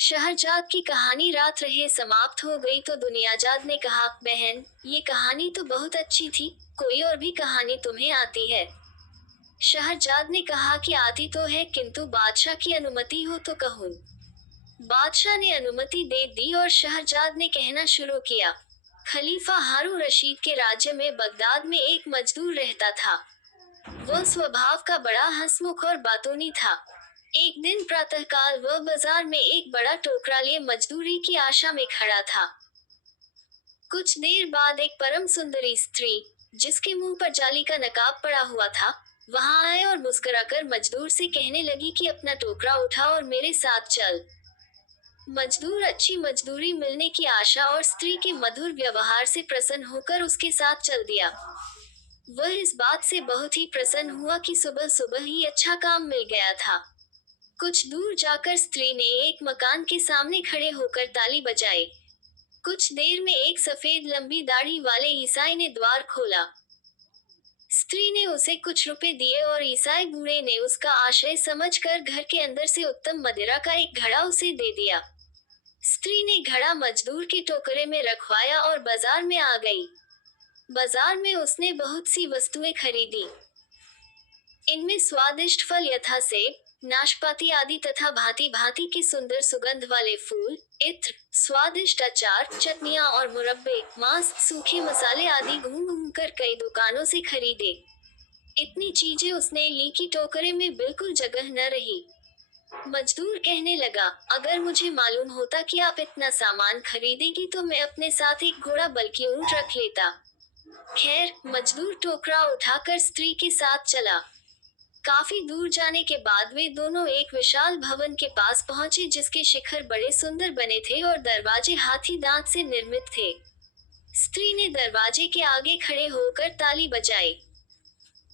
शहरजाद की कहानी रात रहे समाप्त हो गई तो दुनियाजाद ने कहा, बहन, ये कहानी तो बहुत अच्छी थी। कोई और भी कहानी तुम्हें आती है? शहरजाद ने कहा कि आती तो है, किंतु बादशाह की अनुमति हो तो कहूँ। बादशाह ने अनुमति दे दी और शहरजाद ने कहना शुरू किया। खलीफा हारून रशीद के राज्य में बगदाद में एक मजदूर रहता था। वह स्वभाव का बड़ा हंसमुख और बातूनी था। एक दिन प्रातःकाल वह बाजार में एक बड़ा टोकरा लिए मजदूरी की आशा में खड़ा था। कुछ देर बाद एक परम सुंदरी स्त्री, जिसके मुंह पर जाली का नकाब पड़ा हुआ था, वहां आए और मुस्कुराकर मजदूर से कहने लगी कि अपना टोकरा उठा और मेरे साथ चल। मजदूर अच्छी मजदूरी मिलने की आशा और स्त्री के मधुर व्यवहार से प्रसन्न होकर उसके साथ चल दिया। वह इस बात से बहुत ही प्रसन्न हुआ कि सुबह सुबह ही अच्छा काम मिल गया था। कुछ दूर जाकर स्त्री ने एक मकान के सामने खड़े होकर ताली बजाई। कुछ देर में एक सफेद लंबी दाढ़ी वाले ईसाई ने द्वार खोला। स्त्री ने उसे कुछ रुपए दिए और ईसाई बूढ़े ने उसका आशय समझकर घर के अंदर से उत्तम मदिरा का एक घड़ा उसे दे दिया। स्त्री ने घड़ा मजदूर के टोकरे में रखवाया और बाजार में आ गई। बाजार में उसने बहुत सी वस्तुएं खरीदी। इनमें स्वादिष्ट फल यथा सेब, नाशपाती आदि तथा भांति भांति के सुंदर सुगंध वाले फूल, इत्र, स्वादिष्ट अचार, चटनियां और मुरब्बे, मांस, सूखे मसाले आदि घूम घूम कर कई दुकानों से खरीदे। इतनी चीजें उसने ली कि टोकरे में बिल्कुल जगह न रही। मजदूर कहने लगा, अगर मुझे मालूम होता कि आप इतना सामान खरीदेगी तो मैं अपने साथ एक घोड़ा बल्कि ऊंट रख लेता। खैर, मजदूर टोकरा उठाकर स्त्री के साथ चला। काफी दूर जाने के बाद वे दोनों एक विशाल भवन के पास पहुंचे जिसके शिखर बड़े सुंदर बने थे और दरवाजे हाथी दांत से निर्मित थे। स्त्री ने दरवाजे के आगे खड़े होकर ताली बजाई।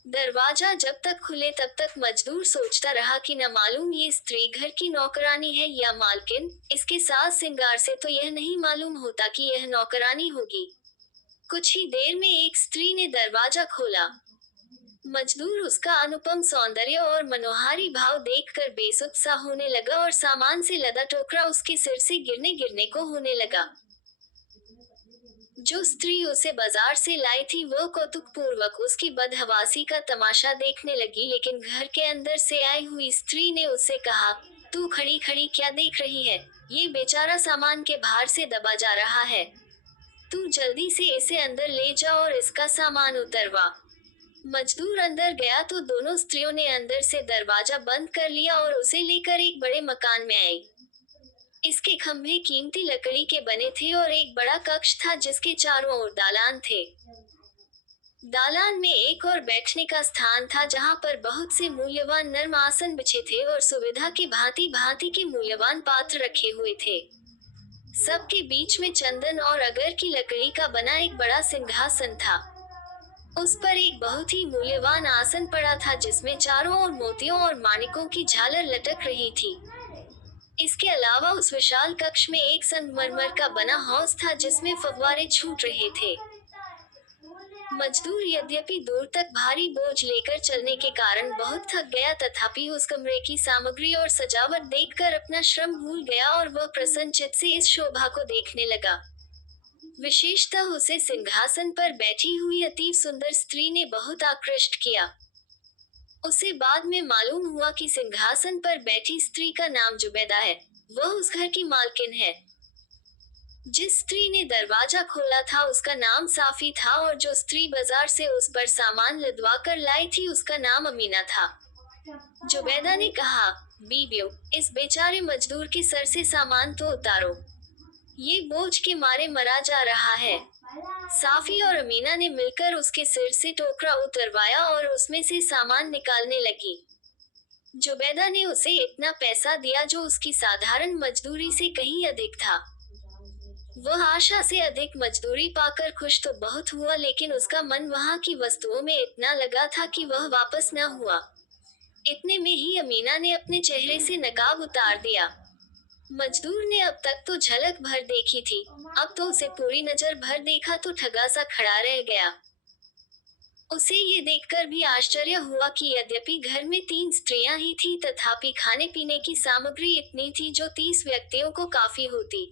दरवाजा जब तक खुले तब तक मजदूर सोचता रहा कि न मालूम ये स्त्री घर की नौकरानी है या मालकिन। इसके साज सिंगार से तो यह नहीं मालूम होता कि यह नौकरानी होगी। कुछ ही देर में एक स्त्री ने दरवाजा खोला। मजदूर उसका अनुपम सौंदर्य और मनोहारी भाव देखकर बेसुध सा होने लगा और सामान से लदा टोकरा उसके सिर से गिरने गिरने को होने लगा। जो स्त्री उसे बाजार से लाई थी वह कौतुक पूर्वक उसकी बदहवासी का तमाशा देखने लगी, लेकिन घर के अंदर से आई हुई स्त्री ने उससे कहा, तू खड़ी खड़ी क्या देख रही है? ये बेचारा सामान के भार से दबा जा रहा है। तू जल्दी से इसे अंदर ले जा और इसका सामान उतरवा। मजदूर अंदर गया तो दोनों स्त्रियों ने अंदर से दरवाजा बंद कर लिया और उसे लेकर एक बड़े मकान में आई। इसके खंभे कीमती लकड़ी के बने थे और एक बड़ा कक्ष था जिसके चारों ओर दालान थे। दालान में एक और बैठने का स्थान था जहां पर बहुत से मूल्यवान नर्म आसन बिछे थे और सुविधा के भांति भांति के मूल्यवान पात्र रखे हुए थे। सबके बीच में चंदन और अगर की लकड़ी का बना एक बड़ा सिंहासन था। उस पर एक बहुत ही मूल्यवान आसन पड़ा था जिसमें चारों ओर मोतियों और माणिकों की झालर लटक रही थी। इसके अलावा उस विशाल कक्ष में एक संगमरमर का बना हौज था जिसमें फव्वारे छूट रहे थे। मजदूर यद्यपि दूर तक भारी बोझ लेकर चलने के कारण बहुत थक गया, तथापि उस कमरे की सामग्री और सजावट देखकर अपना श्रम भूल गया और वह प्रसन्नचित्त से इस शोभा को देखने लगा। विशेषतः उसे सिंहासन पर बैठी हुई अति सुंदर स्त्री ने बहुत आकृष्ट किया। उसे बाद में मालूम हुआ कि सिंहासन पर बैठी स्त्री का नाम जुबैदा है। वह उस घर की मालकिन है। जिस स्त्री ने दरवाजा खोला था उसका नाम साफी था और जो स्त्री बाजार से उस पर सामान लदवा कर लाई थी उसका नाम अमीना था। जुबैदा ने कहा, बीबियो, इस बेचारे मजदूर के सर से सामान तो उतारो। ये बोझ के मारे मरा जा रहा है। साफी और अमीना ने मिलकर उसके सिर से टोकरा उतरवाया और उसमें से सामान निकालने लगी। जुबैदा ने उसे इतना पैसा दिया जो उसकी साधारण मजदूरी से कहीं अधिक था। वह आशा से अधिक मजदूरी पाकर खुश तो बहुत हुआ, लेकिन उसका मन वहां की वस्तुओं में इतना लगा था कि वह वापस न हुआ। इतने में ही अमीना ने अपने चेहरे से नकाब उतार दिया। मजदूर ने अब तक तो झलक भर देखी थी, अब तो उसे पूरी नजर भर देखा तो ठगा सा खड़ा रह गया। उसे ये देखकर भी आश्चर्य हुआ कि यद्यपि घर में 3 स्त्रियां ही थी, तथापि खाने पीने की सामग्री इतनी थी जो 30 व्यक्तियों को काफी होती।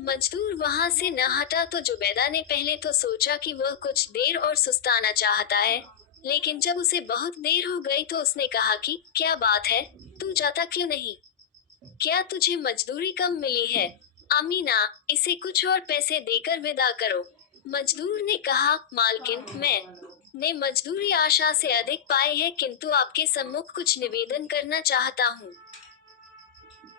मजदूर वहां से न हटा तो जुबैदा ने पहले तो सोचा कि वह कुछ देर और सुस्ताना चाहता है, लेकिन जब उसे बहुत देर हो गई तो उसने कहा कि क्या बात है, तू जाता क्यों नहीं? क्या तुझे मजदूरी कम मिली है? अमीना, इसे कुछ और पैसे देकर विदा करो। मजदूर ने कहा, मालकिन, मैं ने मजदूरी आशा से अधिक पाए है, किंतु आपके सम्मुख कुछ निवेदन करना चाहता हूँ।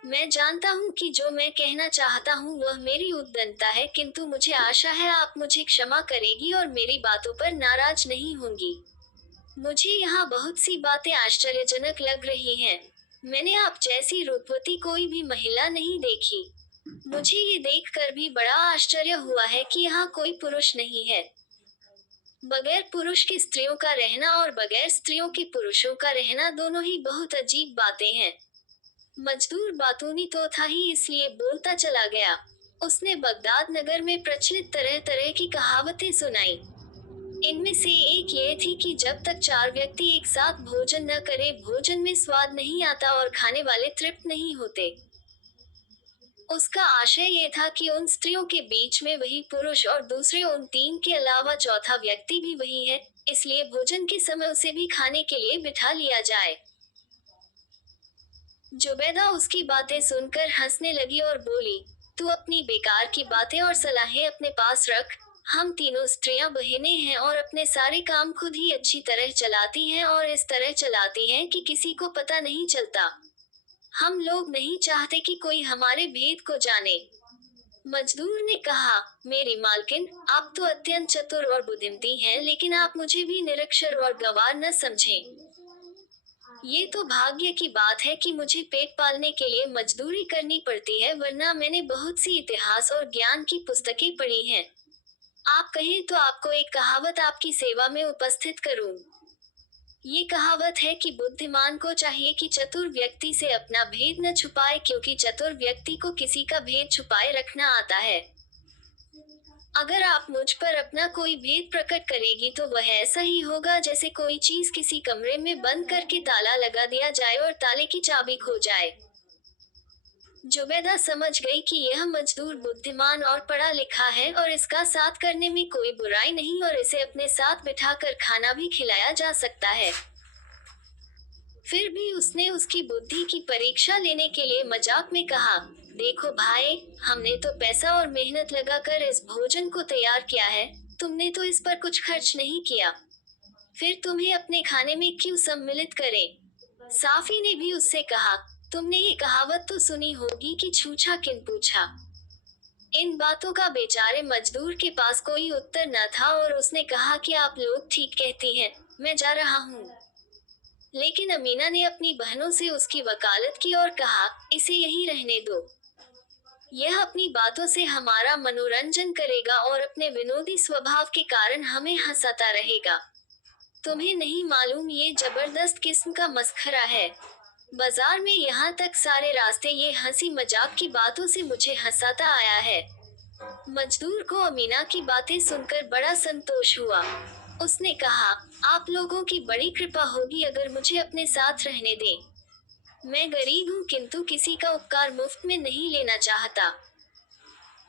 मैं जानता हूँ कि जो मैं कहना चाहता हूँ वह मेरी उद्दंडता है, किंतु मुझे आशा है आप मुझे क्षमा करेगी और मेरी बातों पर नाराज नहीं होंगी। मुझे यहाँ बहुत सी बातें आश्चर्यजनक लग रही हैं। मैंने आप जैसी रूपवती कोई भी महिला नहीं देखी। मुझे ये देखकर भी बड़ा आश्चर्य हुआ है कि यहाँ कोई पुरुष नहीं है। बगैर पुरुष की स्त्रियों का रहना और बगैर स्त्रियों के पुरुषों का रहना दोनों ही बहुत अजीब बातें हैं। मजदूर बातूनी तो था ही, इसलिए बोलता चला गया। उसने बगदाद नगर में प्रचलित तरह तरह की कहावतें सुनाई। इनमें से एक ये थी कि जब तक 4 व्यक्ति एक साथ भोजन न करे, भोजन में स्वाद नहीं आता और खाने वाले तृप्त नहीं होते। उसका आशय ये था कि उन स्त्रियों के बीच में वही पुरुष और दूसरे उन 3 के अलावा चौथा व्यक्ति भी वही है, इसलिए भोजन के समय उसे भी खाने के लिए बिठा लिया जाए। जुबैदा उसकी बातें सुनकर हंसने लगी और बोली, तू अपनी बेकार की बातें और सलाहें अपने पास रख। हम तीनों स्त्रियां बहनें हैं और अपने सारे काम खुद ही अच्छी तरह चलाती हैं और इस तरह चलाती हैं कि किसी को पता नहीं चलता। हम लोग नहीं चाहते कि कोई हमारे भेद को जाने। मजदूर ने कहा, मेरी मालकिन, आप तो अत्यंत चतुर और बुद्धिमती हैं, लेकिन आप मुझे भी निरक्षर और गंवार न समझें। ये तो भाग्य की बात है कि मुझे पेट पालने के लिए मजदूरी करनी पड़ती है, वरना मैंने बहुत सी इतिहास और ज्ञान की पुस्तकें पढ़ी हैं। आप कहें तो आपको एक कहावत आपकी सेवा में उपस्थित करूं। ये कहावत है कि बुद्धिमान को चाहिए कि चतुर व्यक्ति से अपना भेद न छुपाए, क्योंकि चतुर व्यक्ति को किसी का भेद छुपाए रखना आता है। अगर आप मुझ पर अपना कोई भेद प्रकट करेगी तो वह ऐसा ही होगा जैसे कोई चीज किसी कमरे में बंद करके ताला लगा दिया जाए और ताले की चाबी खो जाए। जुबैदा समझ गई कि यह मजदूर बुद्धिमान और पढ़ा लिखा है और इसका साथ करने में कोई बुराई नहीं और इसे अपने साथ बिठाकर खाना भी खिलाया जा सकता है। फिर भी उसने उसकी बुद्धि की परीक्षा लेने के लिए मजाक में कहा, देखो भाई, हमने तो पैसा और मेहनत लगाकर इस भोजन को तैयार किया है, तुमने तो इस पर कुछ खर्च नहीं किया। फिर तुम्हें अपने खाने में क्यों सम्मिलित करें? साफी ने भी उससे कहा, तुमने ये कहावत तो सुनी होगी कि छूछा किन पूछा। इन बातों का बेचारे मजदूर के पास कोई उत्तर न था और उसने कहा कि आप लोग ठीक कहती हैं, मैं जा रहा हूँ। लेकिन अमीना ने अपनी बहनों से उसकी वकालत की और कहा, इसे यहीं रहने दो। यह अपनी बातों से हमारा मनोरंजन करेगा और अपने विनोदी स्वभाव के कारण हमें हंसाता रहेगा। तुम्हें नहीं मालूम ये जबरदस्त किस्म का मस्खरा है। बाजार में यहाँ तक सारे रास्ते ये हंसी मजाक की बातों से मुझे हंसाता आया है। मजदूर को अमीना की बातें सुनकर बड़ा संतोष हुआ। उसने कहा, आप लोगों की बड़ी कृपा होगी अगर मुझे अपने साथ रहने दें। मैं गरीब हूँ, किंतु किसी का उपकार मुफ्त में नहीं लेना चाहता।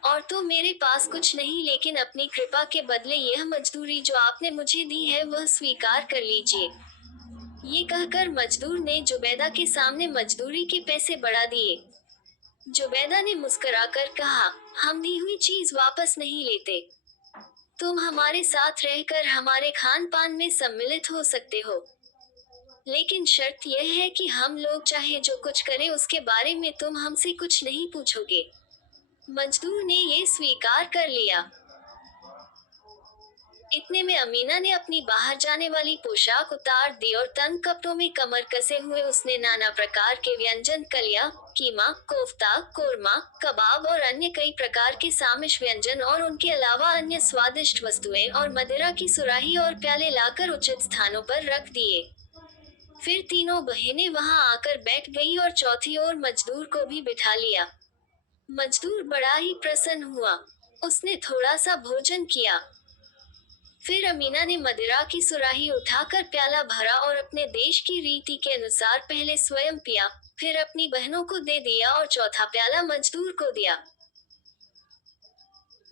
और तो मेरे पास कुछ नहीं, लेकिन अपनी कृपा के बदले यह मजदूरी जो आपने मुझे दी है वह स्वीकार कर लीजिए। ये कहकर मजदूर ने जुबैदा के सामने मजदूरी के पैसे बढ़ा दिए। जुबैदा ने मुस्कुराकर कहा, हम दी हुई चीज वापस नहीं लेते। तुम हमारे साथ रहकर हमारे खान पान में सम्मिलित हो सकते हो, लेकिन शर्त यह है कि हम लोग चाहे जो कुछ करें उसके बारे में तुम हमसे कुछ नहीं पूछोगे। मजदूर ने ये स्वीकार कर लिया। इतने में अमीना ने अपनी बाहर जाने वाली पोशाक उतार दी और तंग कपड़ों में कमर कसे हुए उसने नाना प्रकार के व्यंजन, कलिया, कीमा, कोफ्ता, कोरमा, कबाब और अन्य कई प्रकार के सामिश व्यंजन और उनके अलावा अन्य स्वादिष्ट वस्तुएं और मदिरा की सुराही और प्याले लाकर उचित स्थानों पर रख दिए। फिर तीनों बहनें वहां आकर बैठ गई और चौथी ओर मजदूर को भी बिठा लिया। मजदूर बड़ा ही प्रसन्न हुआ। उसने थोड़ा सा भोजन किया, फिर अमीना ने मदिरा की सुराही उठाकर प्याला भरा और अपने देश की रीति के अनुसार पहले स्वयं पिया, फिर अपनी बहनों को दे दिया और चौथा प्याला मजदूर को दिया।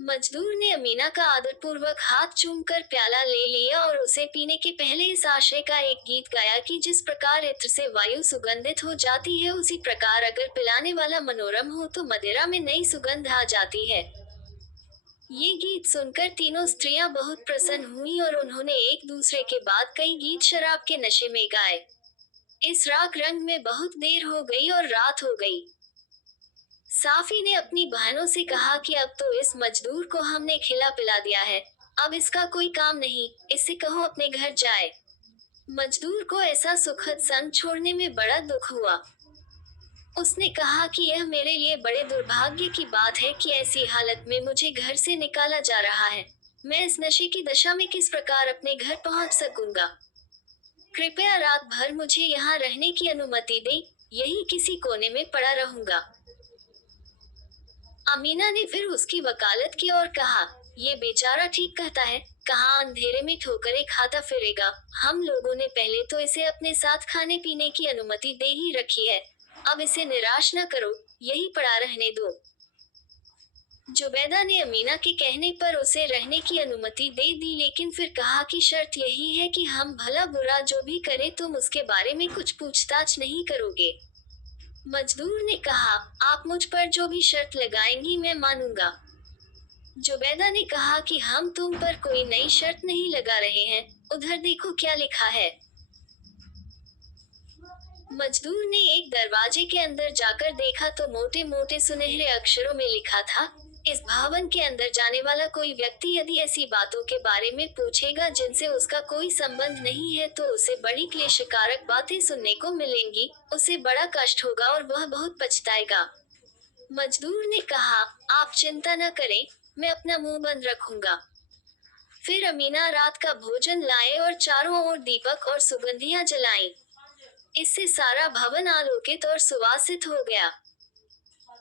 मजदूर ने अमीना का आदरपूर्वक हाथ चूमकर प्याला ले लिया और उसे पीने के पहले इस आशय का एक गीत गाया कि जिस प्रकार इत्र से वायु सुगंधित हो जाती है, उसी प्रकार अगर पिलाने वाला मनोरम हो तो मदिरा में नई सुगंध आ जाती है। ये गीत सुनकर तीनों स्त्रियां बहुत प्रसन्न हुईं और उन्होंने एक दूसरे के बाद कई गीत शराब के नशे में गाए। इस राग रंग में बहुत देर हो गई और रात हो गई। साफी ने अपनी बहनों से कहा कि अब तो इस मजदूर को हमने खिला पिला दिया है, अब इसका कोई काम नहीं, इससे कहो अपने घर जाए। मजदूर को ऐसा सुखद संग छोड़ने में बड़ा दुख हुआ। उसने कहा कि यह मेरे लिए बड़े दुर्भाग्य की बात है कि ऐसी हालत में मुझे घर से निकाला जा रहा है। मैं इस नशे की दशा में किस प्रकार अपने घर पहुंच सकूंगा? कृपया रात भर मुझे यहाँ रहने की अनुमति दें, यही किसी कोने में पड़ा रहूंगा। अमीना ने फिर उसकी वकालत की और कहा, ये बेचारा ठीक कहता है, कहाँ अंधेरे में ठोकरें खाता फिरेगा। हम लोगों ने पहले तो इसे अपने साथ खाने पीने की अनुमति दे ही रखी है, अब इसे निराश न करो, यही पड़ा रहने दो। जुबैदा ने अमीना के कहने पर उसे रहने की अनुमति दे दी, लेकिन फिर कहा कि शर्त यही है कि हम भला बुरा जो भी करें तुम उसके बारे में कुछ पूछताछ नहीं करोगे। मजदूर ने कहा, आप मुझ पर जो भी शर्त लगाएंगी मैं मानूंगा। जुबैदा ने कहा कि हम तुम पर कोई नई शर्त नहीं लगा रहे हैं, उधर देखो क्या लिखा है। मजदूर ने एक दरवाजे के अंदर जाकर देखा तो मोटे मोटे सुनहरे अक्षरों में लिखा था, इस भवन के अंदर जाने वाला कोई व्यक्ति यदि ऐसी बातों के बारे में पूछेगा जिनसे उसका कोई संबंध नहीं है तो उसे बड़ी क्लेशकारक बातें सुनने को मिलेंगी, उसे बड़ा कष्ट होगा और वह बहुत पछताएगा। मजदूर ने कहा, आप चिंता न करें, मैं अपना मुंह बंद रखूंगा। फिर अमीना रात का भोजन लाए और चारों ओर दीपक और सुगंधियां जलाईं। इससे सारा भवन आलोकित और सुवासित हो गया।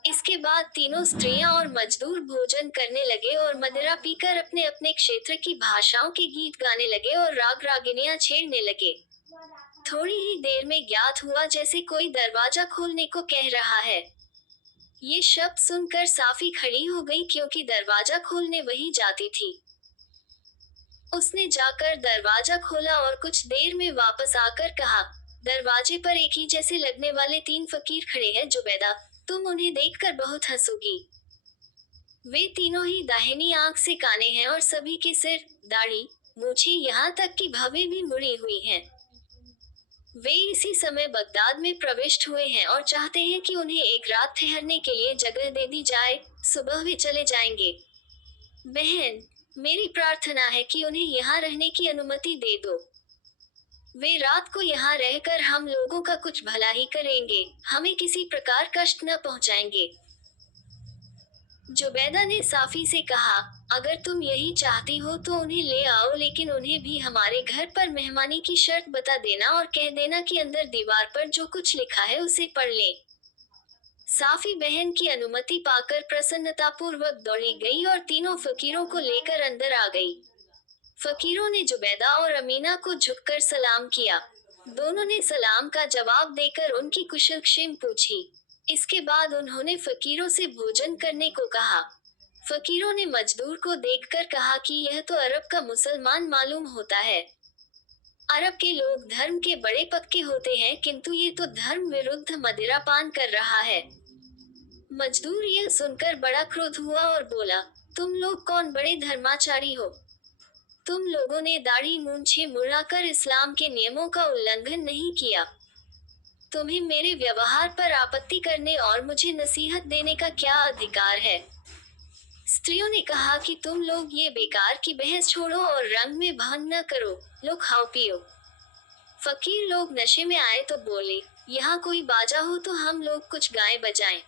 इसके बाद तीनों स्त्रियां और मजदूर भोजन करने लगे और मदिरा पीकर अपने अपने क्षेत्र की भाषाओं के गीत गाने लगे और राग रागिनियां छेड़ने लगे। थोड़ी ही देर में ज्ञात हुआ जैसे कोई दरवाजा खोलने को कह रहा है। ये शब्द सुनकर साफी खड़ी हो गई क्योंकि दरवाजा खोलने वही जाती थी। उसने जाकर दरवाजा खोला और कुछ देर में वापस आकर कहा, दरवाजे पर एक ही जैसे लगने वाले 3 फकीर खड़े हैं जुबैदा, तुम उन्हें देखकर बहुत हंसोगी। वे तीनों ही दाहिनी आंख से काने हैं और सभी के सिर, दाढ़ी, मूछें यहाँ तक कि भवें भी मुड़ी हुई हैं। वे इसी समय बगदाद में प्रविष्ट हुए हैं और चाहते हैं कि उन्हें एक रात ठहरने के लिए जगह दे दी जाए, सुबह वे चले जाएंगे। बहन, मेरी प्रार्थना है कि उन्हें यहाँ रहने की अनुमति दे दो। वे रात को यहाँ रहकर हम लोगों का कुछ भला ही करेंगे, हमें किसी प्रकार कष्ट न पहुँचाएंगे। जुबैदा ने साफी से कहा, अगर तुम यही चाहती हो तो उन्हें ले आओ, लेकिन उन्हें भी हमारे घर पर मेहमानी की शर्त बता देना और कह देना कि अंदर दीवार पर जो कुछ लिखा है उसे पढ़ लें। साफी बहन की अनुमति पाकर प्रसन्नतापूर्वक दौड़ी गई और तीनों फकीरों को लेकर अंदर आ गई। फकीरों ने जुबैदा और अमीना को झुककर सलाम किया। दोनों ने सलाम का जवाब देकर उनकी कुशलक्षेम पूछी। इसके बाद उन्होंने फकीरों से भोजन करने को कहा। फकीरों ने मजदूर को देखकर कहा कि यह तो अरब का मुसलमान मालूम होता है। अरब के लोग धर्म के बड़े पक्के होते हैं, किंतु ये तो धर्म विरुद्ध मदिरा पान कर रहा है। मजदूर यह सुनकर बड़ा क्रोध हुआ और बोला, तुम लोग कौन बड़े धर्माचारी हो? तुम लोगों ने दाढ़ी मूंछें मुड़ाकर इस्लाम के नियमों का उल्लंघन नहीं किया। तुम्हें मेरे व्यवहार पर आपत्ति करने और मुझे नसीहत देने का क्या अधिकार है? स्त्रियों ने कहा कि तुम लोग ये बेकार की बहस छोड़ो और रंग में भंग न करो, लो खाओ पियो। फकीर लोग नशे में आए तो बोले, यहाँ कोई बाजा हो तो हम लोग कुछ गाएं बजाएं।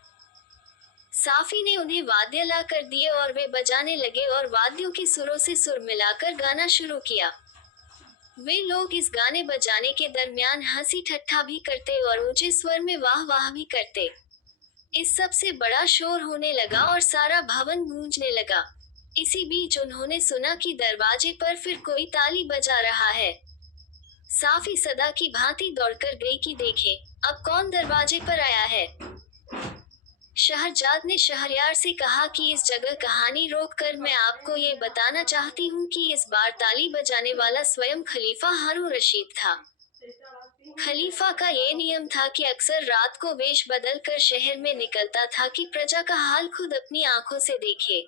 साफी ने उन्हें वाद्य ला कर दिए और वे बजाने लगे और वाद्यों के सुरों से सुर मिलाकर गाना शुरू किया। वे लोग इस गाने बजाने के दरमियान हंसी ठट्ठा भी करते और ऊंचे स्वर में वाह वाह भी करते। इस सब से बड़ा शोर होने लगा और सारा भवन गूंजने लगा। इसी बीच उन्होंने सुना कि दरवाजे पर फिर कोई ताली बजा रहा है। साफी सदा की भांति दौड़कर गई कि देखे अब कौन दरवाजे पर आया है। शहरजाद ने शहरयार से कहा कि इस जगह कहानी रोककर मैं आपको ये बताना चाहती हूँ कि इस बार ताली बजाने वाला स्वयं खलीफा हारून रशीद था। खलीफा का ये नियम था कि अक्सर रात को वेश बदलकर शहर में निकलता था कि प्रजा का हाल खुद अपनी आंखों से देखे।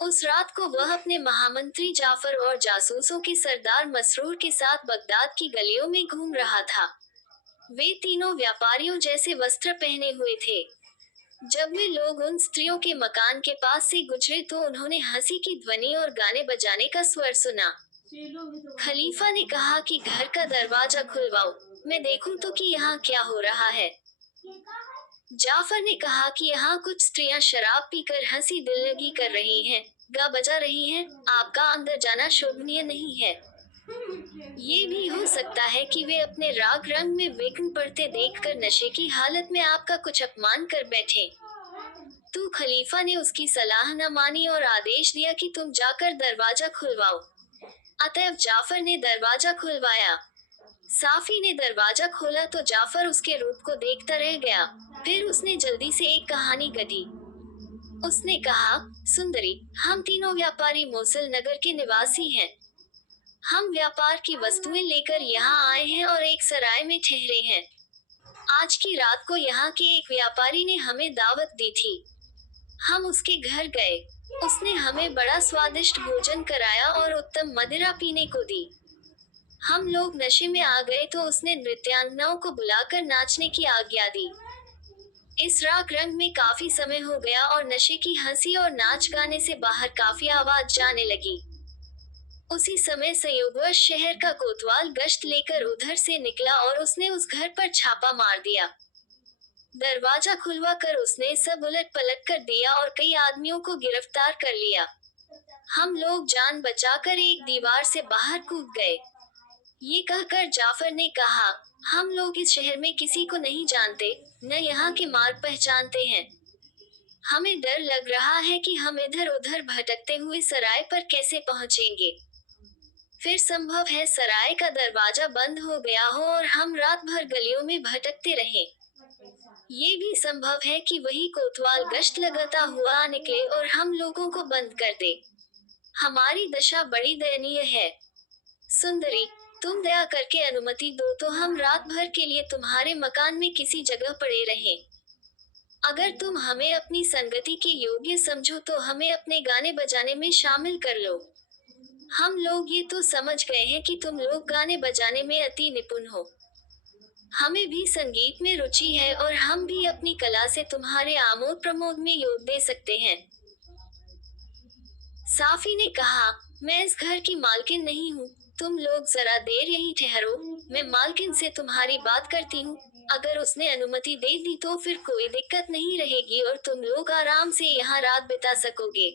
उस रात को वह अपने महामंत्री जाफर और जासूसों के सरदार मसरूर के साथ बगदाद की गलियों में घूम रहा था। वे तीनों व्यापारियों जैसे वस्त्र पहने हुए थे। जब वे लोग उन स्त्रियों के मकान के पास से गुजरे तो उन्होंने हंसी की ध्वनि और गाने बजाने का स्वर सुना। खलीफा ने कहा कि घर का दरवाजा खुलवाओ, मैं देखूं तो कि यहाँ क्या हो रहा है। जाफर ने कहा कि यहाँ कुछ स्त्रियां शराब पीकर हंसी दिल्लगी कर रही हैं, गा बजा रही हैं, आपका अंदर जाना शोभनीय नहीं है। ये भी हो सकता है कि वे अपने राग रंग में विघ्न पड़ते देखकर नशे की हालत में आपका कुछ अपमान कर बैठे। तो खलीफा ने उसकी सलाह न मानी और आदेश दिया कि तुम जाकर दरवाजा खुलवाओ। अतएव जाफर ने दरवाजा खुलवाया। साफी ने दरवाजा खोला तो जाफर उसके रूप को देखता रह गया। फिर उसने जल्दी से एक कहानी गढ़ी। उसने कहा, सुंदरी, हम तीनों व्यापारी मोसल नगर के निवासी हैं। हम व्यापार की वस्तुएं लेकर यहाँ आए हैं और एक सराय में ठहरे हैं। आज की रात को यहाँ के एक व्यापारी ने हमें दावत दी थी। हम उसके घर गए। उसने हमें बड़ा स्वादिष्ट भोजन कराया और उत्तम मदिरा पीने को दी। हम लोग नशे में आ गए तो उसने नृत्यांगनाओं को बुलाकर नाचने की आज्ञा दी। इस राग रंग में काफी समय हो गया और नशे की हंसी और नाच गाने से बाहर काफी आवाज जाने लगी। उसी समय संयोगवश शहर का कोतवाल गश्त लेकर उधर से निकला और उसने उस घर पर छापा मार दिया। दरवाजा खुलवा कर उसने सब उलट पलट कर दिया और कई आदमियों को गिरफ्तार कर लिया। हम लोग जान बचाकर एक दीवार से बाहर कूद गए। ये कहकर जाफर ने कहा, हम लोग इस शहर में किसी को नहीं जानते, न यहाँ के मार्ग पहचानते हैं। हमें डर लग रहा है कि हम इधर उधर भटकते हुए सराय पर कैसे पहुँचेंगे। फिर संभव है सराय का दरवाजा बंद हो गया हो और हम रात भर गलियों में भटकते रहें। ये भी संभव है कि वही कोतवाल गश्त लगाता हुआ आ निकले और हम लोगों को बंद कर दे। हमारी दशा बड़ी दयनीय है। सुंदरी, तुम दया करके अनुमति दो तो हम रात भर के लिए तुम्हारे मकान में किसी जगह पड़े रहें। अगर तुम हमें अपनी संगति के योग्य समझो तो हमें अपने गाने बजाने में शामिल कर लो। हम लोग ये तो समझ गए हैं कि तुम लोग गाने बजाने में अति निपुण हो। हमें भी संगीत में रुचि है और हम भी अपनी कला से तुम्हारे आमोद प्रमोद में योग दे सकते हैं। साफी ने कहा, मैं इस घर की मालकिन नहीं हूँ, तुम लोग जरा देर यहीं ठहरो, मैं मालकिन से तुम्हारी बात करती हूँ। अगर उसने अनुमति दे दी तो फिर कोई दिक्कत नहीं रहेगी और तुम लोग आराम से यहाँ रात बिता सकोगे।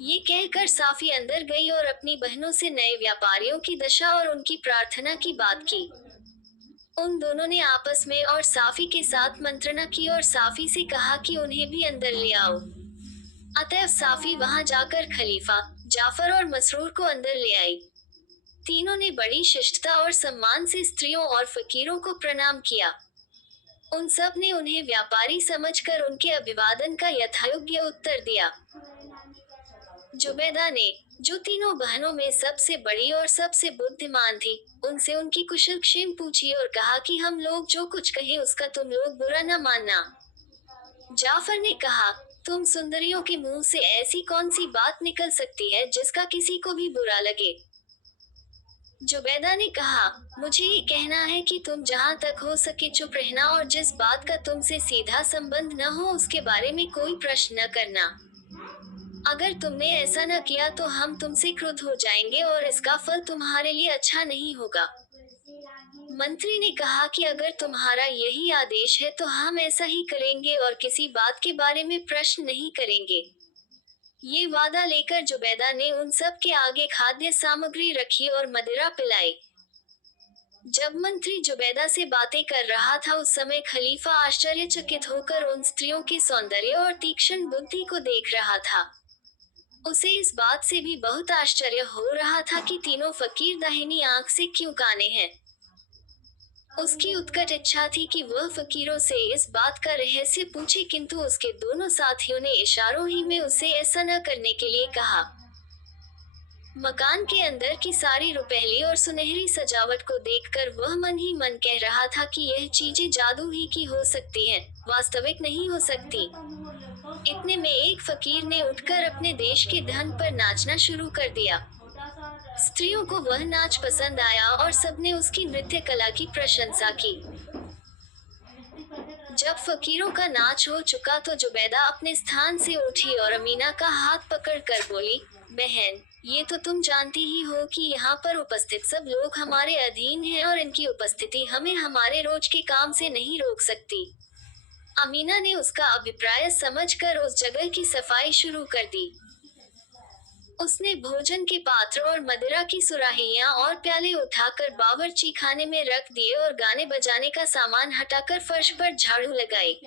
ये कहकर साफी अंदर गई और अपनी बहनों से नए व्यापारियों की दशा और उनकी प्रार्थना की बात की। उन दोनों ने आपस में और साफी के साथ मंत्रणा की और साफी से कहा कि उन्हें भी अंदर ले आओ। अतएव साफी वहां जाकर खलीफा, जाफर और मसरूर को अंदर ले आई। तीनों ने बड़ी शिष्टता और सम्मान से स्त्रियों और फकीरों को प्रणाम किया। उन सब ने उन्हें व्यापारी समझकर उनके अभिवादन का यथायोग्य उत्तर दिया। जुबैदा ने, जो तीनों बहनों में सबसे बड़ी और सबसे बुद्धिमान थी, उनसे उनकी कुशल क्षेम पूछी और कहा कि हम लोग जो कुछ कहे उसका तुम लोग बुरा न मानना। जाफर ने कहा, तुम सुंदरियों के मुंह से ऐसी कौन सी बात निकल सकती है जिसका किसी को भी बुरा लगे। जुबैदा ने कहा, मुझे ये कहना है कि तुम जहाँ तक हो सके चुप रहना और जिस बात का तुमसे सीधा संबंध न हो उसके बारे में कोई प्रश्न न करना। अगर तुमने ऐसा न किया तो हम तुमसे क्रुद्ध हो जाएंगे और इसका फल तुम्हारे लिए अच्छा नहीं होगा। मंत्री ने कहा कि अगर तुम्हारा यही आदेश है तो हम ऐसा ही करेंगे और किसी बात के बारे में प्रश्न नहीं करेंगे। ये वादा लेकर जुबैदा ने उन सब के आगे खाद्य सामग्री रखी और मदिरा पिलाई। जब मंत्री जुबैदा से बातें कर रहा था उस समय खलीफा आश्चर्यचकित होकर उन स्त्रियों के सौंदर्य और तीक्ष्ण बुद्धि को देख रहा था। उसे इस बात से भी बहुत आश्चर्य हो रहा था कि तीनों फकीर दाहिनी आंख से क्यों काने हैं। उसकी उत्कट इच्छा थी कि वह फकीरों से इस बात का रहस्य पूछे, किंतु उसके दोनों साथियों ने इशारों ही में उसे ऐसा न करने के लिए कहा। मकान के अंदर की सारी रुपहली और सुनहरी सजावट को देखकर वह मन ही मन कह रहा था कि यह चीजें जादू ही की हो सकती हैं, वास्तविक नहीं हो सकती। इतने में एक फकीर ने उठकर अपने देश के धन पर नाचना शुरू कर दिया। स्त्रियों को वह नाच पसंद आया और सबने उसकी नृत्य कला की प्रशंसा की। जब फकीरों का नाच हो चुका तो जुबैदा अपने स्थान से उठी और अमीना का हाथ पकड़कर बोली, बहन, ये तो तुम जानती ही हो कि यहाँ पर उपस्थित सब लोग हमारे अधीन हैं और इनकी उपस्थिति हमें हमारे रोज के काम से नहीं रोक सकती। अमीना ने उसका अभिप्राय समझकर उस जगह की सफाई शुरू कर दी। उसने भोजन के पात्र और मदिरा की सुराहियां और प्याले उठाकर बावर्ची खाने में रख दिए और गाने बजाने का सामान हटाकर फर्श पर झाड़ू लगाई।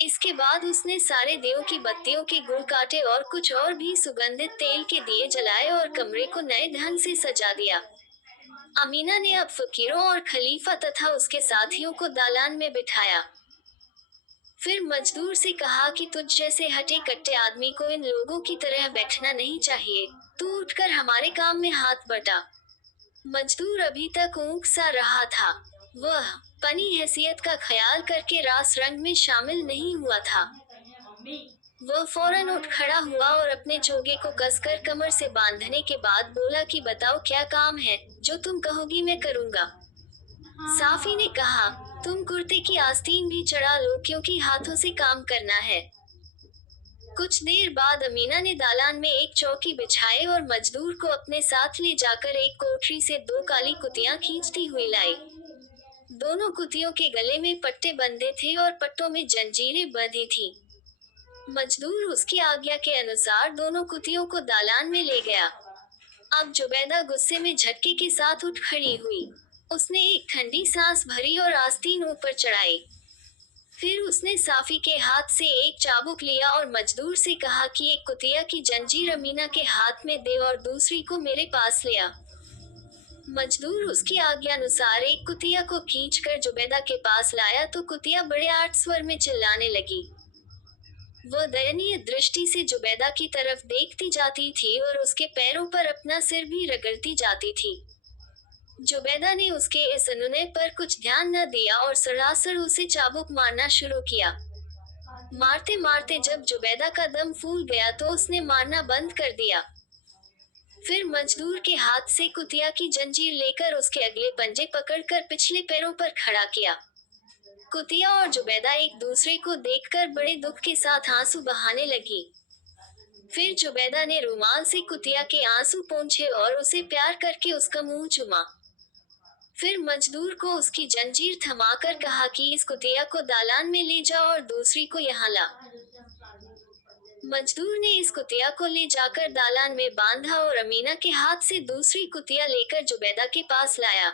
इसके बाद उसने सारे देव की बत्तियों के गुण काटे और कुछ और भी सुगंधित तेल के दिए जलाए और कमरे को नए ढंग से सजा दिया। अमीना ने अब फकीरों और खलीफा तथा उसके साथियों को दालान में बिठाया। फिर मजदूर से कहा कि तुझ जैसे हटे कट्टे आदमी को इन लोगों की तरह बैठना नहीं चाहिए, तू उठकर हमारे काम में हाथ बटा। मजदूर अभी तक ऊँघ सा रहा था। वह पनी हैसियत का ख्याल करके रास रंग में शामिल नहीं हुआ था। वह फौरन उठ खड़ा हुआ और अपने चोगे को कसकर कमर से बांधने के बाद बोला कि बताओ क्या काम है, जो तुम कहोगी मैं करूँगा। साफी ने कहा, तुम कुर्ते की आस्तीन भी चढ़ा लो क्योंकि हाथों से काम करना है। कुछ देर बाद अमीना ने दालान में एक चौकी बिछाई और मजदूर को अपने साथ ले जाकर एक कोठरी से दो काली कुतियां खींचती हुई लाई। दोनों कुतियों के गले में पट्टे बंधे थे और पट्टों में जंजीरें बंधी थीं। मजदूर उसकी आज्ञा के अनुसार दोनों कुतियों को दालान में ले गया। अब जुबैदा गुस्से में झटके के साथ उठ खड़ी हुई। उसने एक ठंडी सांस भरी और आस्तीन ऊपर चढ़ाई। फिर उसने साफी के हाथ से एक चाबुक लिया और मजदूर से कहा कि एक कुतिया की जंजीर अमीना के हाथ में दे और दूसरी को मेरे पास ले आ। मजदूर उसकी आज्ञानुसार एक कुतिया को खींचकर जुबैदा के पास लाया तो कुतिया बड़े आर्ट स्वर में चिल्लाने लगी। वह दयनीय दृष्टि से जुबैदा की तरफ देखती जाती थी और उसके पैरों पर अपना सिर भी रगड़ती जाती थी। जुबैदा ने उसके इस अनुनय पर कुछ ध्यान न दिया और सरासर उसे चाबुक मारना शुरू किया। मारते मारते जब जुबैदा का दम फूल गया तो उसने मारना बंद कर दिया। फिर मजदूर के हाथ से कुतिया की जंजीर लेकर उसके अगले पंजे पकड़कर पिछले पैरों पर खड़ा किया। कुतिया और जुबैदा एक दूसरे को देखकर बड़े दुख के साथ आंसू बहाने लगी। फिर जुबैदा ने रुमाल से कुतिया के आंसू पोंछे और उसे प्यार करके उसका मुंह चूमा। फिर मजदूर को उसकी जंजीर थमाकर कहा कि इस कुतिया को दालान में ले जाओ और दूसरी को यहाँ ला। मजदूर ने इस कुतिया को ले जाकर दालान में बांधा और अमीना के हाथ से दूसरी कुतिया लेकर जुबैदा के पास लाया।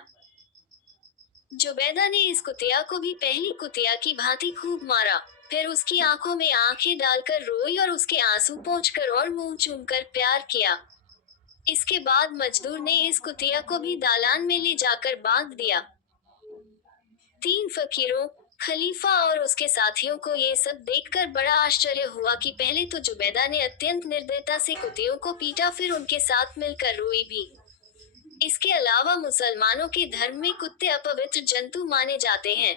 जुबैदा ने इस कुतिया को भी पहली कुतिया की भांति खूब मारा। फिर उसकी आंखों में आंखें डालकर रोई और उसके आंसू पोंछकर और मुंह चूमकर प्यार किया। इसके बाद मजदूर ने इस कुतिया को भी दालान में ले जाकर बांध दिया। तीन फकीरों, खलीफा और उसके साथियों को ये सब देखकर बड़ा आश्चर्य हुआ कि पहले तो जुबैदा ने अत्यंत निर्दयता से कुतियों को पीटा, फिर उनके साथ मिलकर रोई भी। इसके अलावा मुसलमानों के धर्म में कुत्ते अपवित्र जंतु माने जाते हैं।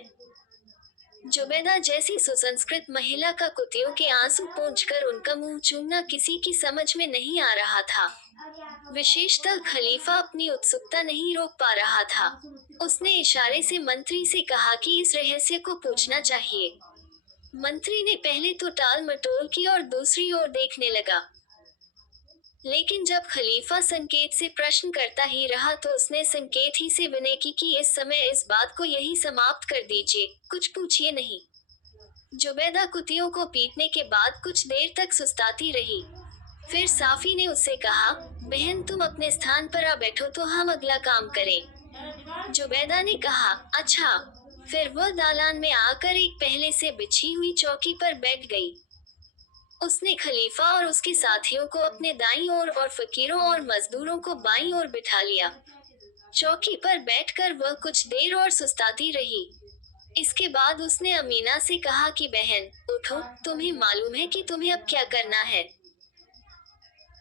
जुबैदा जैसी सुसंस्कृत महिला का कुतियों के आंसू पोंछकर उनका मुंह चूमना किसी की समझ में नहीं आ रहा था। विशेषतः खलीफा अपनी उत्सुकता नहीं रोक पा रहा था। उसने इशारे से मंत्री से कहा कि इस रहस्य को पूछना चाहिए। मंत्री ने पहले तो टाल मटोल की और दूसरी ओर देखने लगा, लेकिन जब खलीफा संकेत से प्रश्न करता ही रहा तो उसने संकेत ही से विनय की कि इस समय इस बात को यही समाप्त कर दीजिए, कुछ पूछिए नहीं। जुबैदा कुतियों को पीटने के बाद कुछ देर तक सुस्ताती रही। फिर साफी ने उससे कहा, बहन तुम अपने स्थान पर आ बैठो तो हम अगला काम करें। जुबैदा ने कहा, अच्छा। फिर वह दालान में आकर एक पहले से बिछी हुई चौकी पर बैठ गई। उसने खलीफा और उसके साथियों को अपने दाईं ओर और फकीरों और मजदूरों को बाईं ओर बिठा लिया। चौकी पर बैठकर वह कुछ देर और सुस्ताती रही। इसके बाद उसने अमीना से कहा कि बहन, उठो, तुम्हें मालूम है कि तुम्हें अब क्या करना है।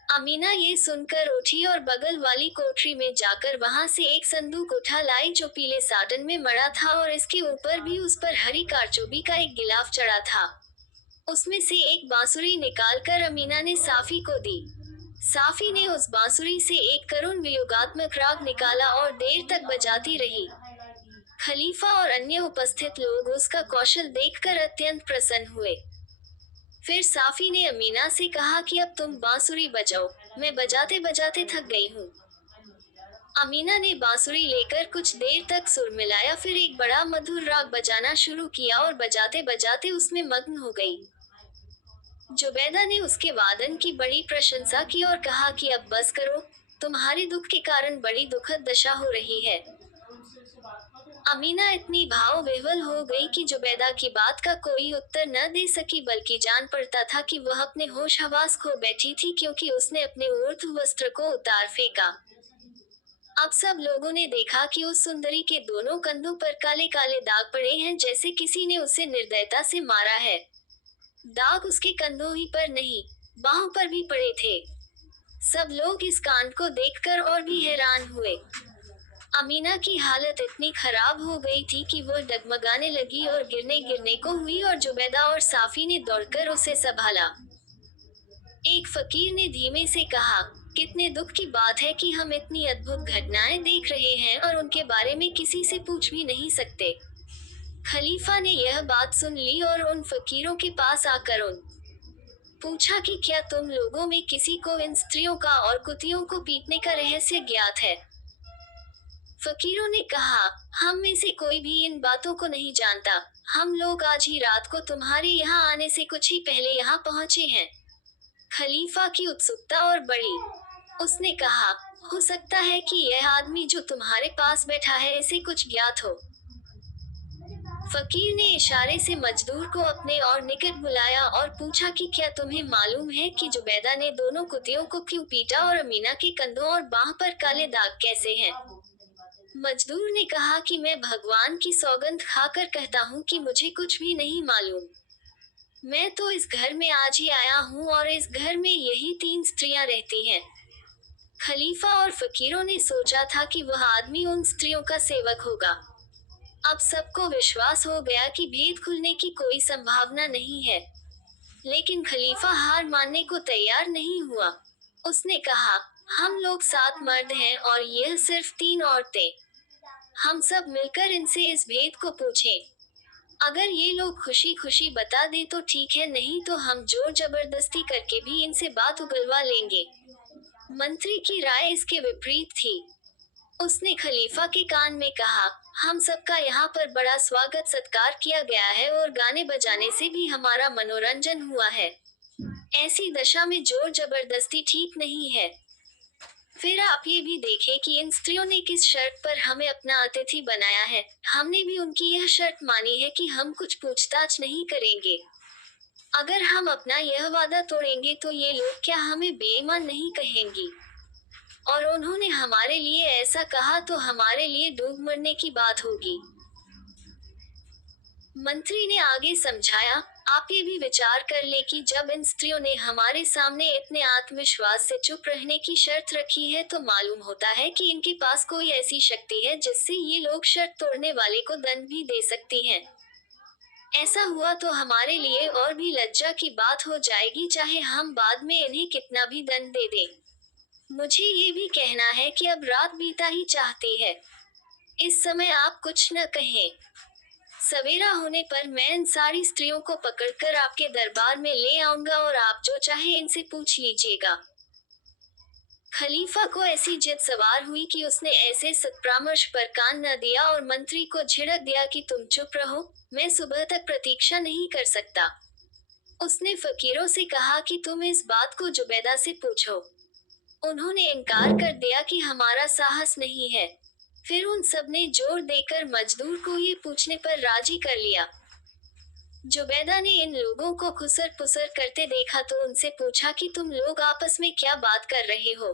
अमीना ये सुनकर उठी और बगल वाली कोठरी में जाकर वहां से एक संदूक उठा लाई जो पीले साटन में मड़ा था और इसके ऊपर भी उस पर हरी कारचोबी का एक गिलाफ चढ़ा था। उसमें से एक बांसुरी निकालकर अमीना ने साफी को दी। साफी ने उस बांसुरी से एक करुण वियोगात्मक राग निकाला और देर तक बजाती रही। खलीफा और अन्य उपस्थित लोग उसका कौशल देखकर अत्यंत प्रसन्न हुए। फिर साफी ने अमीना से कहा कि अब तुम बांसुरी बजाओ, मैं बजाते बजाते थक गई हूँ। अमीना ने बांसुरी लेकर कुछ देर तक सुर मिलाया, फिर एक बड़ा मधुर राग बजाना शुरू किया और बजाते बजाते उसमें मग्न हो गई। जुबैदा ने उसके वादन की बड़ी प्रशंसा की और कहा कि अब बस करो, तुम्हारे दुख के कारण बड़ी दुखद दशा हो रही है। अमीना इतनी भाव विह्वल हो गई कि जुबैदा की बात का कोई उत्तर न दे सकी, बल्कि जान पड़ता था कि वह अपने होश हवास खो बैठी थी, क्योंकि उसने अपने ऊर्ध्व वस्त्र को उतार फेंका। अब सब लोगों ने देखा कि उस सुंदरी के दोनों कंधों पर काले काले दाग पड़े हैं, जैसे किसी ने उसे निर्दयता से मारा है। दाग उसके कंधों ही पर नहीं, बाहों पर भी पड़े थे। सब लोग इस कांड को देखकर और भी हैरान हुए। अमीना की हालत इतनी खराब हो गई थी कि वह डगमगाने लगी और गिरने गिरने को हुई, और जुबैदा और साफी ने दौड़कर उसे संभाला। एक फकीर ने धीमे से कहा, कितने दुख की बात है कि हम इतनी अद्भुत घटनाएं देख रहे हैं और उनके बारे में किसी से पूछ भी नहीं सकते। खलीफा ने यह बात सुन ली और उन फकीरों के पास आकर उन पूछा कि क्या तुम लोगों में किसी को इन स्त्रियों का और कुतियों को पीटने का रहस्य ज्ञात है। फकीरों ने कहा, हम में से कोई भी इन बातों को नहीं जानता। हम लोग आज ही रात को तुम्हारे यहाँ आने से कुछ ही पहले यहाँ पहुँचे हैं। खलीफा की उत्सुकता और बढ़ी। उसने कहा, हो सकता है कि यह आदमी जो तुम्हारे पास बैठा है इसे कुछ ज्ञात हो। फकीर ने इशारे से मजदूर को अपने और निकट बुलाया और पूछा कि क्या तुम्हें मालूम है कि जुबैदा ने दोनों कुतियों को क्यों पीटा और अमीना के कंधों और बाह पर काले दाग कैसे हैं। मजदूर ने कहा कि मैं भगवान की सौगंध खाकर कहता हूँ कि मुझे कुछ भी नहीं मालूम। मैं तो इस घर में आज ही आया हूँ और इस घर में यही 3 स्त्रियां रहती हैं। खलीफा और फकीरों ने सोचा था कि वह आदमी उन स्त्रियों का सेवक होगा। अब सबको विश्वास हो गया कि भेद खुलने की कोई संभावना नहीं है। लेकिन खलीफा हार मानने को तैयार नहीं हुआ। उसने कहा, हम लोग 7 मर्द हैं और यह सिर्फ 3 औरतें। हम सब मिलकर इनसे इस भेद को पूछें। अगर ये लोग खुशी खुशी बता दे तो ठीक है, नहीं तो हम जोर जबरदस्ती करके भी इनसे बात उगलवा लेंगे। मंत्री की राय इसके विपरीत थी। उसने खलीफा के कान में कहा, हम सबका यहाँ पर बड़ा स्वागत सत्कार किया गया है और गाने बजाने से भी हमारा मनोरंजन हुआ है। ऐसी दशा में जोर जबरदस्ती ठीक नहीं है। फिर आप ये भी देखें कि इन स्त्रियों ने किस शर्त पर हमें अपना अतिथि बनाया है। हमने भी उनकी यह शर्त मानी है कि हम कुछ पूछताछ नहीं करेंगे। अगर हम अपना यह वादा तोड़ेंगे तो ये लोग क्या हमें बेईमान नहीं कहेंगी। और उन्होंने हमारे लिए ऐसा कहा तो हमारे लिए डूब मरने की बात होगी। मंत्री ने आगे समझाया, आप ये भी विचार कर ले कि जब इन स्त्रियों ने हमारे सामने इतने आत्मविश्वास से चुप रहने की शर्त रखी है तो मालूम होता है कि इनके पास कोई ऐसी शक्ति है जिससे ये लोग शर्त तोड़ने वाले को दंड भी दे सकती हैं। ऐसा हुआ तो हमारे लिए और भी लज्जा की बात हो जाएगी, चाहे हम बाद में इन्हें कितना भी दंड दे दें। मुझे ये भी कहना है कि अब रात बीता ही चाहती है। इस समय आप कुछ न कहें। सवेरा होने पर मैं इन सारी स्त्रियों को पकड़कर आपके दरबार में ले आऊंगा और आप जो चाहे इनसे पूछ लीजिएगा। खलीफा को ऐसी जिद सवार हुई कि उसने ऐसे सत्परामर्श पर कान न दिया और मंत्री को झिड़क दिया कि तुम चुप रहो, मैं सुबह तक प्रतीक्षा नहीं कर सकता। उसने फकीरों से कहा कि तुम इस बात को जुबैदा से पूछो। उन्होंने इनकार कर दिया कि हमारा साहस नहीं है। फिर उन सब ने जोर देकर मजदूर को ये पूछने पर राजी कर लिया। जुबैदा ने इन लोगों को खुसर पुसर करते देखा तो उनसे पूछा कि तुम लोग आपस में क्या बात कर रहे हो।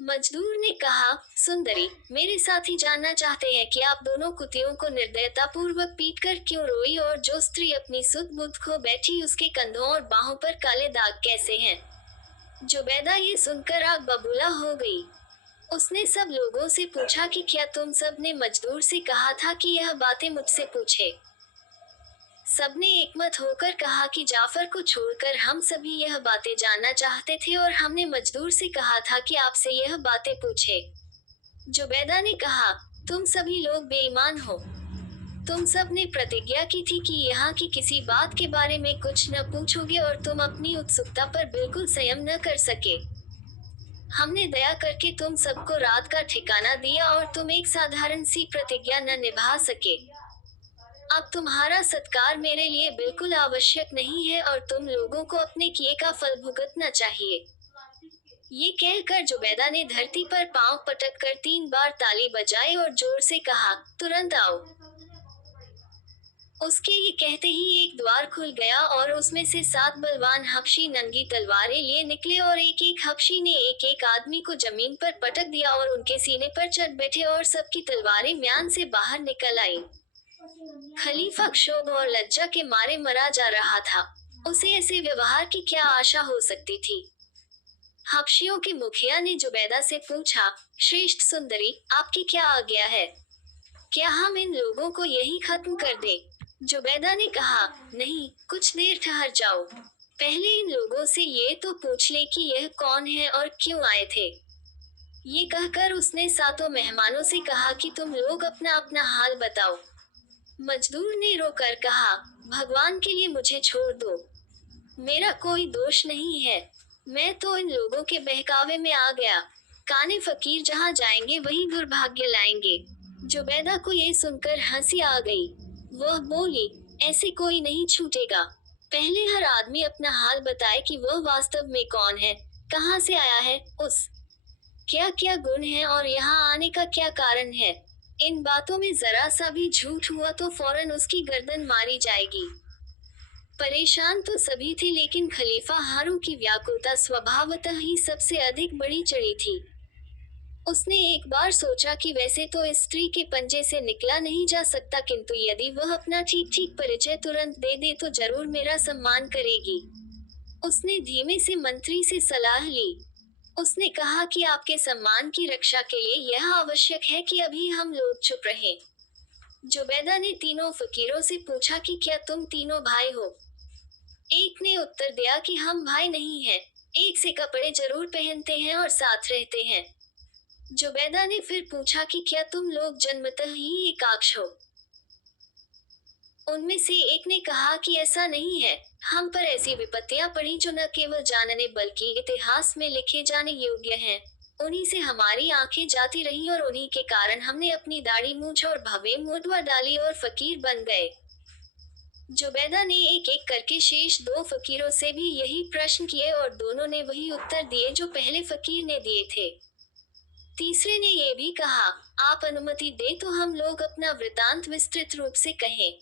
मजदूर ने कहा, सुंदरी, मेरे साथी जानना चाहते हैं कि आप दोनों कुतियों को निर्दयतापूर्वक पीटकर क्यों रोई और जो स्त्री अपनी सुध बुध खो बैठी उसके कंधों और बाहों पर काले दाग कैसे हैं। जुबैदा ये सुनकर आग बबूला हो गई। उसने सब लोगों से पूछा कि क्या तुम सब ने मजदूर से कहा था कि यह बातें मुझसे पूछे। सबने एकमत होकर कहा कि जाफर को छोड़कर हम सभी यह बातें जानना चाहते थे और हमने मजदूर से कहा था कि आपसे यह बातें पूछे। जुबैदा ने कहा, तुम सभी लोग बेईमान हो। तुम सब ने प्रतिज्ञा की थी कि यहाँ की किसी बात के बारे में कुछ न पूछोगे और तुम अपनी उत्सुकता पर बिल्कुल संयम न कर सके। हमने दया करके तुम सबको रात का ठिकाना दिया और तुम एक साधारण सी प्रतिज्ञा न निभा सके। अब तुम्हारा सत्कार मेरे लिए बिल्कुल आवश्यक नहीं है और तुम लोगों को अपने किए का फल भुगतना चाहिए। ये कहकर जुबैदा ने धरती पर पांव पटक कर 3 बार ताली बजाई और जोर से कहा, तुरंत आओ। उसके ये कहते ही एक द्वार खुल गया और उसमें से 7 बलवान हबशी नंगी तलवारें लिए निकले और एक एक हबशी ने एक एक आदमी को जमीन पर पटक दिया और उनके सीने पर चढ़ बैठे और सबकी तलवारें म्यान से बाहर निकल आईं। खलीफा क्षोभ और लज्जा के मारे मरा जा रहा था। उसे ऐसे व्यवहार की क्या आशा हो सकती थी। हबशियों के मुखिया ने जुबैदा से पूछा, श्रेष्ठ सुंदरी, आपकी क्या आज्ञा है? क्या हम इन लोगों को यहीं खत्म कर दें? जुबैदा ने कहा, नहीं, कुछ देर ठहर जाओ। पहले इन लोगों से ये तो पूछ ले कि यह कौन है और क्यों आए थे। ये कहकर उसने सातों मेहमानों से कहा कि तुम लोग अपना अपना हाल बताओ। मजदूर ने रोकर कहा, भगवान के लिए मुझे छोड़ दो। मेरा कोई दोष नहीं है। मैं तो इन लोगों के बहकावे में आ गया। काने फकीर जहाँ जाएंगे वही दुर्भाग्य लाएंगे। जुबैदा को ये सुनकर हंसी आ गई। वह बोली, ऐसे कोई नहीं छूटेगा। पहले हर आदमी अपना हाल बताए कि वह वास्तव में कौन है, कहाँ से आया है, उस क्या क्या गुण है और यहाँ आने का क्या कारण है। इन बातों में जरा सा भी झूठ हुआ तो फौरन उसकी गर्दन मारी जाएगी। परेशान तो सभी थे लेकिन खलीफा हारून की व्याकुलता स्वभावतः ही सबसे अधिक बढ़ी चढ़ी थी। उसने एक बार सोचा कि वैसे तो इस स्त्री के पंजे से निकला नहीं जा सकता, किंतु यदि वह अपना ठीक ठीक परिचय तुरंत दे दे तो जरूर मेरा सम्मान करेगी। उसने धीमे से मंत्री से सलाह ली। उसने कहा कि आपके सम्मान की रक्षा के लिए यह आवश्यक है कि अभी हम लोग चुप रहें। जुबैदा ने तीनों फकीरों से पूछा कि क्या तुम तीनों भाई हो? एक ने उत्तर दिया कि हम भाई नहीं हैं, एक से कपड़े जरूर पहनते हैं और साथ रहते हैं। जुबैदा ने फिर पूछा कि क्या तुम लोग जन्मतः ही एकाक्ष हो? उनमें से एक ने कहा कि ऐसा नहीं है, हम पर ऐसी विपत्तियां पड़ी जो न केवल जानने बल्कि इतिहास में लिखे जाने योग्य हैं। उन्हीं से हमारी आंखें जाती रहीं और उन्हीं के कारण हमने अपनी दाढ़ी मूंछ और भवें मुंडवा डाली और फकीर बन गए। जुबैदा ने एक एक करके शेष 2 फकीरों से भी यही प्रश्न किए और दोनों ने वही उत्तर दिए जो पहले फकीर ने दिए थे। तीसरे ने ये भी कहा, आप अनुमति दे तो हम लोग अपना वृतांत विस्तृत रूप से कहें।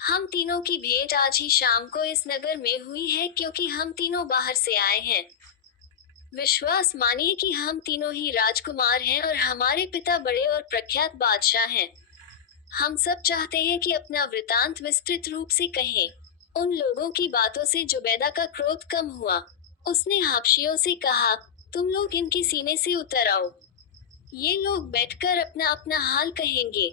हम तीनों की भेंट आज ही शाम को इस नगर में हुई है क्योंकि हम तीनों बाहर से आए हैं। विश्वास मानिए कि हम तीनों ही राजकुमार हैं और हमारे पिता बड़े और प्रख्यात बादशाह हैं। हम सब चाहते हैं कि अपना वृतांत विस्तृत रूप से कहें। उन लोगों की बातों से जुबैदा का क्रोध कम हुआ। उसने हबशियों से कहा, तुम लोग इनके सीने से उतर आओ। ये लोग बैठकर अपना अपना हाल कहेंगे।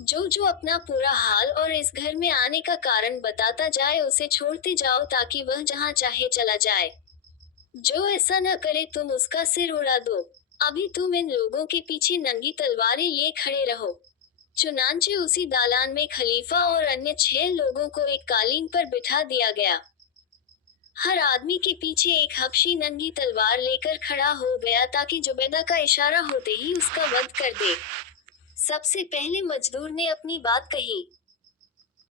जो जो अपना पूरा हाल और इस घर में आने का कारण बताता जाए उसे छोड़ते जाओ ताकि वह जहाँ चाहे चला जाए। जो ऐसा न करे तुम उसका सिर उड़ा दो। अभी तुम इन लोगों के पीछे नंगी तलवारें लिए खड़े रहो। चुनांचे उसी दालान में खलीफा और अन्य 6 लोगों को एक कालीन पर बिठा दिया गया। हर आदमी के पीछे एक हबशी नंगी तलवार लेकर खड़ा हो गया ताकि जुबैदा का इशारा होते ही उसका वध कर दे। सबसे पहले मजदूर ने अपनी बात कही।